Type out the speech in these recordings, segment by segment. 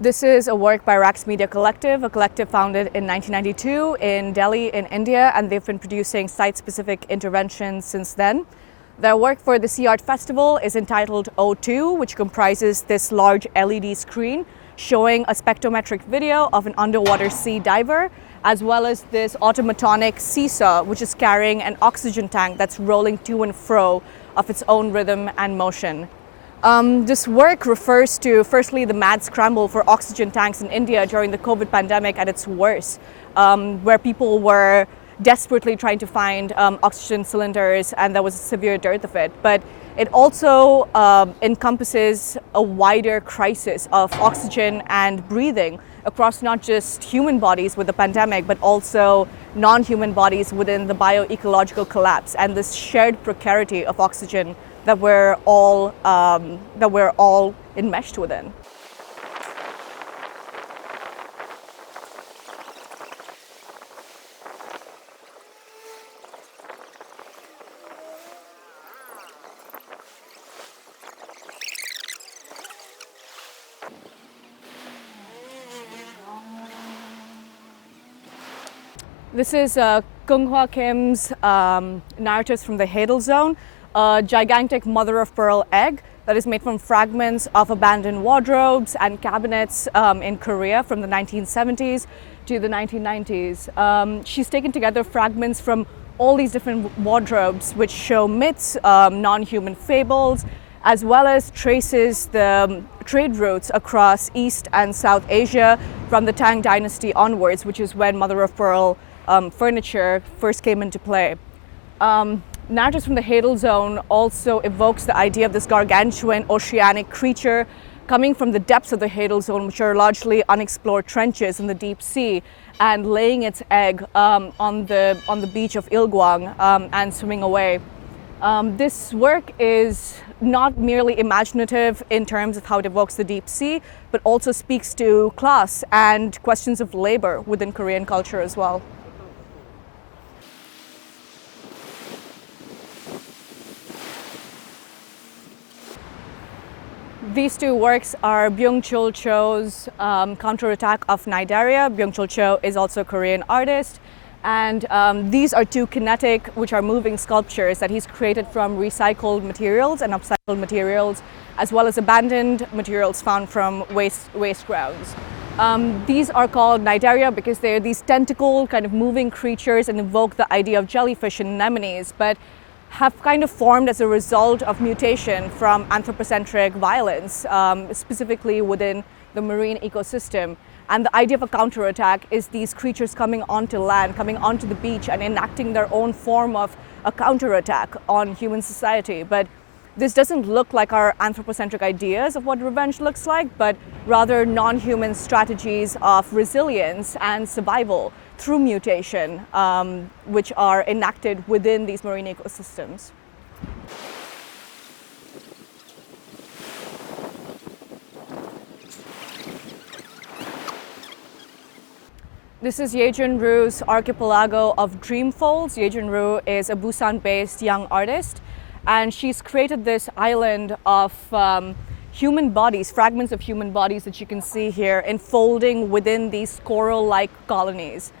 This is a work by RAX Media Collective, a collective founded in 1992 in Delhi in India, and they've been producing site-specific interventions since then. Their work for the Sea Art Festival is entitled O2, which comprises this large LED screen showing a spectrometric video of an underwater sea diver, as well as this automatonic seesaw, which is carrying an oxygen tank that's rolling to and fro of its own rhythm and motion. This work refers to, firstly, the mad scramble for oxygen tanks in India during the COVID pandemic at its worst, where people were desperately trying to find oxygen cylinders, and there was a severe dearth of it. But it also encompasses a wider crisis of oxygen and breathing across not just human bodies with the pandemic, but also non-human bodies within the bioecological collapse and this shared precarity of oxygen that we're all enmeshed within. This is Hae Kim's Narratives from the Hadal Zone, a gigantic mother-of-pearl egg that is made from fragments of abandoned wardrobes and cabinets in Korea from the 1970s to the 1990s. She's taken together fragments from all these different wardrobes which show myths, non-human fables, as well as traces the trade routes across East and South Asia from the Tang Dynasty onwards, which is when mother-of-pearl furniture first came into play. Narratives from the Hadal Zone also evokes the idea of this gargantuan oceanic creature coming from the depths of the Hadal Zone, which are largely unexplored trenches in the deep sea, and laying its egg on the beach of Ilgwang and swimming away. This work is not merely imaginative in terms of how it evokes the deep sea, but also speaks to class and questions of labor within Korean culture as well. These two works are Byung-Chul Cho's Counterattack of Nidaria. Byung-Chul Cho is also a Korean artist. And these are two kinetic, which are moving sculptures that he's created from recycled materials and upcycled materials, as well as abandoned materials found from waste grounds. These are called Nidaria because they're these tentacle kind of moving creatures and evoke the idea of jellyfish and anemones, but have kind of formed as a result of mutation from anthropocentric violence, specifically within the marine ecosystem. And the idea of a counterattack is these creatures coming onto land, coming onto the beach and enacting their own form of a counterattack on human society. But this doesn't look like our anthropocentric ideas of what revenge looks like, but rather non-human strategies of resilience and survival through mutation, which are enacted within these marine ecosystems. This is Yejin Roo's archipelago of dreamfolds. Yejin Roo is a Busan-based young artist, and she's created this island of human bodies, fragments of human bodies that you can see here, enfolding within these coral-like colonies.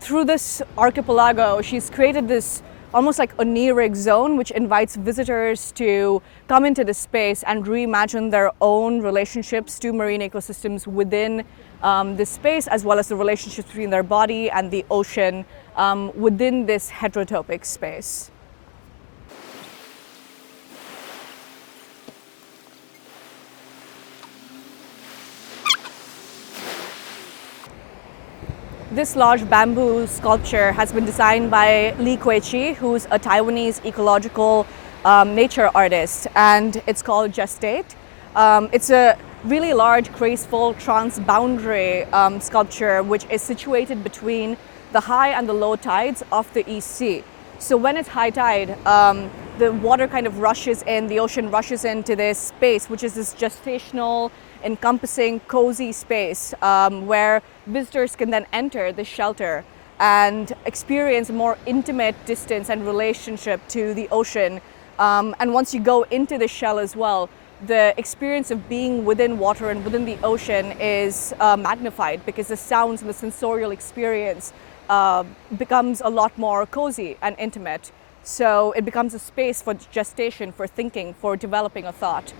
Through this archipelago, she's created this almost like oniric zone, which invites visitors to come into this space and reimagine their own relationships to marine ecosystems within this space, as well as the relationships between their body and the ocean within this heterotopic space. This large bamboo sculpture has been designed by Lee Kwei-chi, who's a Taiwanese ecological nature artist, and it's called Gestate. It's a really large, graceful, trans-boundary sculpture, which is situated between the high and the low tides of the East Sea. So when it's high tide, the water kind of rushes in, the ocean rushes into this space, which is this gestational, encompassing, cozy space where visitors can then enter the shelter and experience a more intimate distance and relationship to the ocean And once you go into the shell as well, the experience of being within water and within the ocean is magnified, because the sounds and the sensorial experience becomes a lot more cozy and intimate. So it becomes a space for gestation, for thinking, for developing a thought,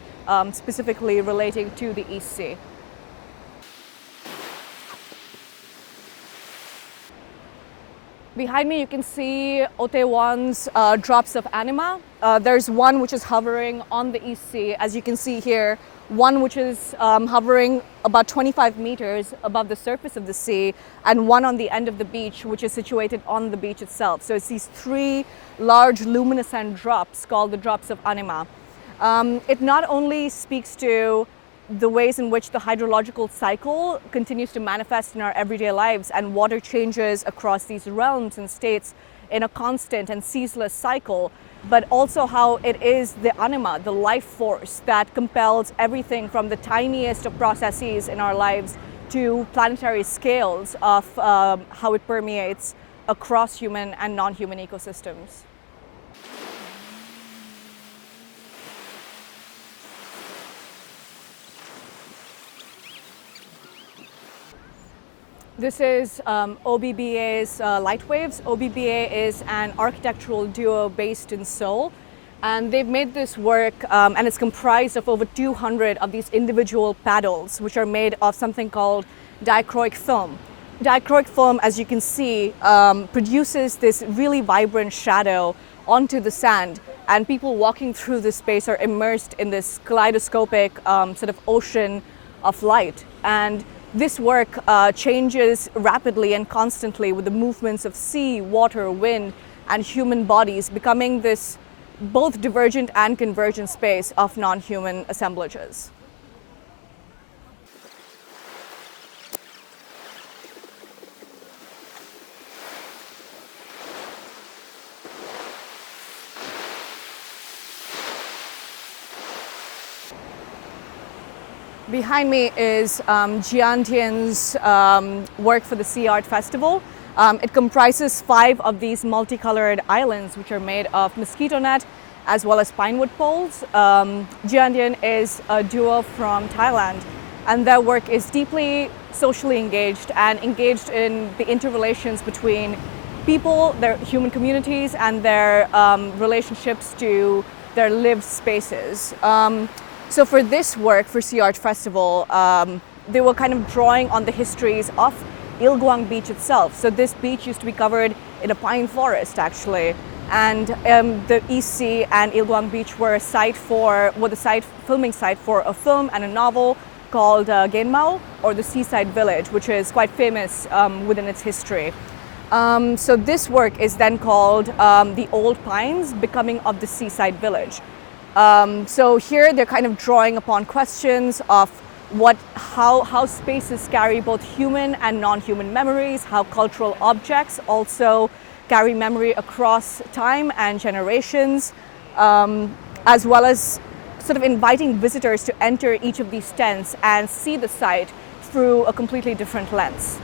specifically relating to the East Sea. Behind me you can see Otaewon's drops of Anima. There's one which is hovering on the East Sea, as you can see here, one which is hovering about 25 meters above the surface of the sea, and one on the end of the beach, which is situated on the beach itself. So it's these three large luminescent drops called the drops of Anima. It not only speaks to the ways in which the hydrological cycle continues to manifest in our everyday lives, and water changes across these realms and states in a constant and ceaseless cycle, but also how it is the anima, the life force, that compels everything from the tiniest of processes in our lives to planetary scales of how it permeates across human and non-human ecosystems. This is OBBA's Light Waves. OBBA is an architectural duo based in Seoul, and they've made this work, and it's comprised of over 200 of these individual paddles, which are made of something called dichroic film. Dichroic film, as you can see, produces this really vibrant shadow onto the sand, and people walking through this space are immersed in this kaleidoscopic sort of ocean of light. And this work changes rapidly and constantly with the movements of sea, water, wind, and human bodies, becoming this both divergent and convergent space of non-human assemblages. Behind me is Jiantian's work for the Sea Art Festival. It comprises 5 of these multicolored islands, which are made of mosquito net as well as pinewood poles. Jiantian is a duo from Thailand, and their work is deeply socially engaged and engaged in the interrelations between people, their human communities, and their relationships to their lived spaces. So for this work, for Sea Art Festival, they were kind of drawing on the histories of Ilguang Beach itself. So this beach used to be covered in a pine forest, actually. And the East Sea and Ilguang Beach were the filming site for a film and a novel called Genmao, or the Seaside Village, which is quite famous within its history. So this work is then called The Old Pines Becoming of the Seaside Village. So here they're kind of drawing upon questions of how spaces carry both human and non-human memories, how cultural objects also carry memory across time and generations, as well as sort of inviting visitors to enter each of these tents and see the site through a completely different lens.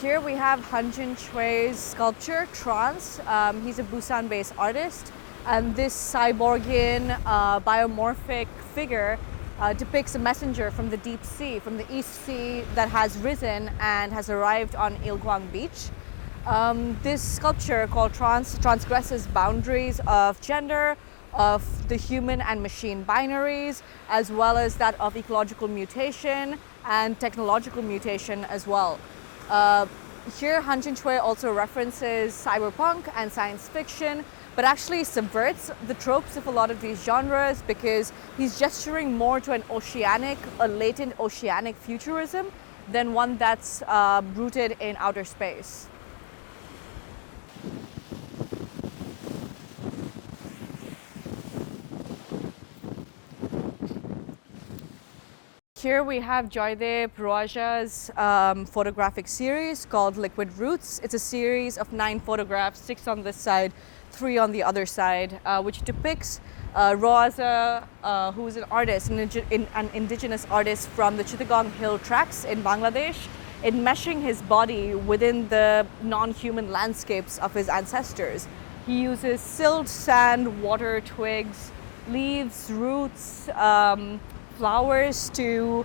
Here we have Hanjin Chue's sculpture, Trance. He's a Busan-based artist, and this cyborgian biomorphic figure depicts a messenger from the deep sea, from the East Sea, that has risen and has arrived on Ilguang Beach. This sculpture called Trance transgresses boundaries of gender, of the human and machine binaries, as well as that of ecological mutation and technological mutation as well. Here, Han Jin-choi also references cyberpunk and science fiction, but actually subverts the tropes of a lot of these genres, because he's gesturing more to a latent oceanic futurism than one that's rooted in outer space. Here we have Joydeep Roaja's photographic series called Liquid Roots. It's a series of 9 photographs, 6 on this side, 3 on the other side, which depicts Roaja, who is an artist, an indigenous artist from the Chittagong Hill tracts in Bangladesh. enmeshing his body within the non-human landscapes of his ancestors. He uses silt, sand, water, twigs, leaves, roots, flowers to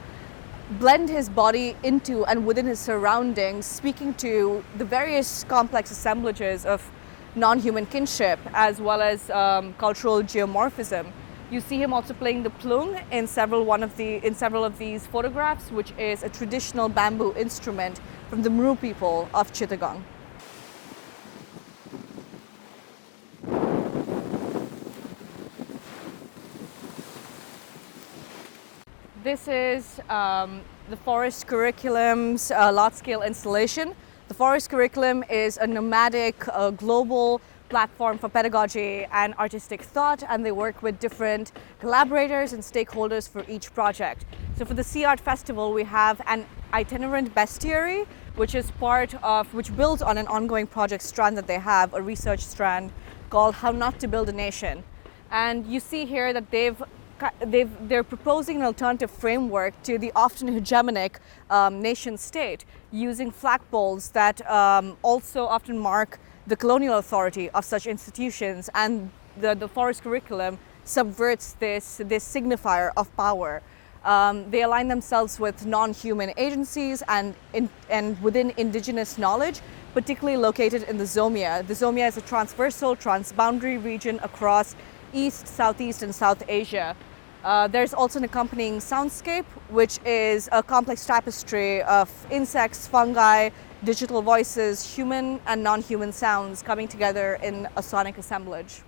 blend his body into and within his surroundings, speaking to the various complex assemblages of non-human kinship as well as cultural geomorphism. You see him also playing the plung in several of these photographs, which is a traditional bamboo instrument from the Mru people of Chittagong. This is the forest curriculum's large-scale installation. The forest curriculum is a nomadic, global platform for pedagogy and artistic thought, and they work with different collaborators and stakeholders for each project. So for the Sea Art Festival, we have an itinerant bestiary, which builds on an ongoing project strand that they have, a research strand called How Not to Build a Nation. And you see here that they're proposing an alternative framework to the often hegemonic nation state, using flagpoles that also often mark the colonial authority of such institutions, and the forest curriculum subverts this signifier of power. They align themselves with non-human agencies and within indigenous knowledge, particularly located in the Zomia. The Zomia is a transversal, transboundary region across East, Southeast, and South Asia. There's also an accompanying soundscape, which is a complex tapestry of insects, fungi, digital voices, human and non-human sounds coming together in a sonic assemblage.